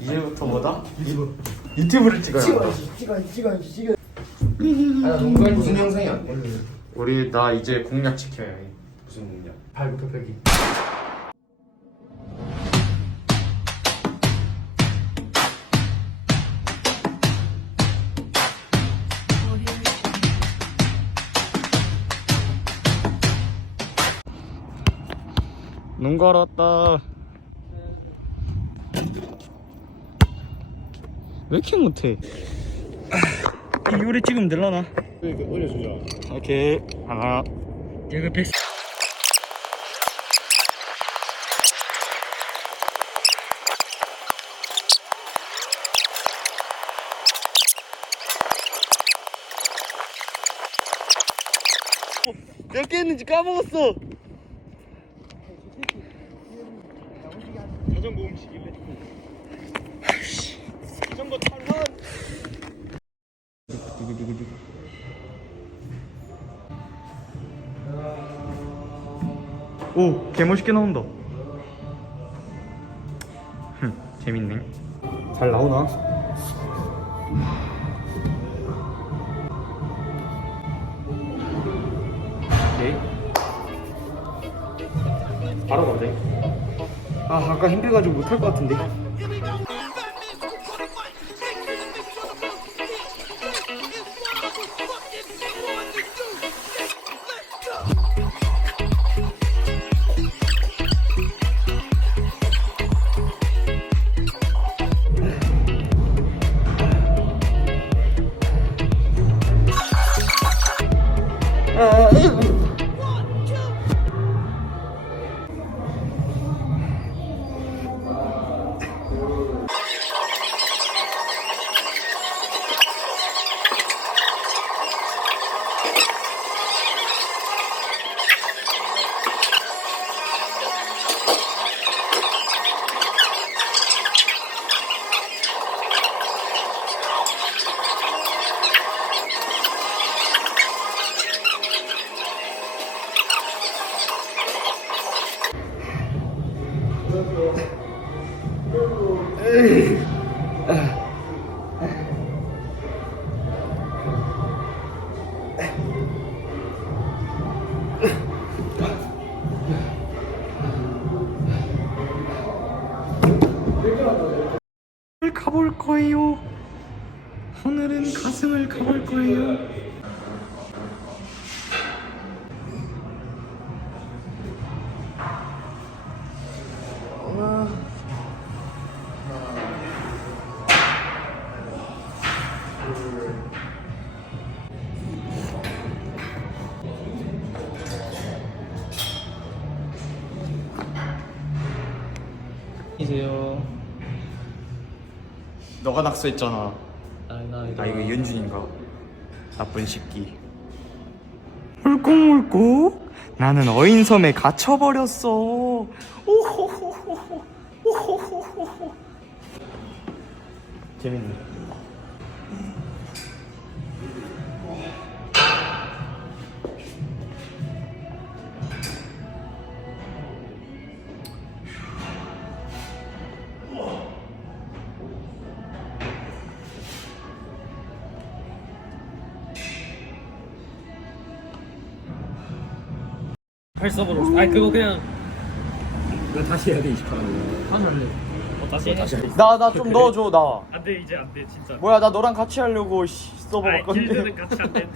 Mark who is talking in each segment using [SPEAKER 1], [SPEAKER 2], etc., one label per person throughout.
[SPEAKER 1] 이제부터 뭐다? 유튜브 유튜브를 찍어요.
[SPEAKER 2] 찍어야지 찍어야지 찍어야지 찍어
[SPEAKER 3] 아, 농구할 무슨 영상이야?
[SPEAKER 1] 우리 나 이제 공약 지켜야 해.
[SPEAKER 3] 무슨 공략?
[SPEAKER 2] 발부터 펴기
[SPEAKER 1] 눈 걸었다. 왜 이렇게 못해? 이 요리 찍으면 될라나?
[SPEAKER 3] 그러니까 올려주자.
[SPEAKER 1] 오케이 하나.
[SPEAKER 2] 여기
[SPEAKER 1] 백몇개 했는지 까먹었어.
[SPEAKER 3] 자전거 음식이래. 자전거 탈환.
[SPEAKER 1] 오, 개 멋있게 나온다. 흠, 재밌네. 잘 나오나? 오케이. 바로 가자. 아, 아까 힘들어가지고 못할 것 같은데. Oh. 가볼 거예요. 오늘은 가슴을 가볼 거예요.
[SPEAKER 2] 이세요
[SPEAKER 1] 너가 낙서했잖아.
[SPEAKER 2] 아
[SPEAKER 1] 이거 연준인가? 나쁜 새끼. 울컥울컥 나는 어인섬에 갇혀버렸어. 오호호호호 오호호호호. 재밌네.
[SPEAKER 2] 팔서브로 아니 그거 그냥
[SPEAKER 3] 나 다시 해야 돼 28분.
[SPEAKER 2] 하면 어 다시 해 다시
[SPEAKER 1] 나나 좀 넣어줘 나.
[SPEAKER 2] 안돼 이제 안돼 진짜
[SPEAKER 1] 뭐야 나 너랑 같이 하려고 씨, 서버
[SPEAKER 2] 아이 길드는
[SPEAKER 1] 바꿨는데.
[SPEAKER 2] 같이 안돼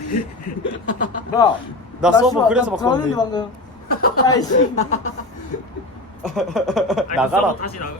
[SPEAKER 1] 나, 나 서버 그래서 바꿨는데.
[SPEAKER 2] 아니
[SPEAKER 1] 나가라.
[SPEAKER 2] 그 서버 다시 나가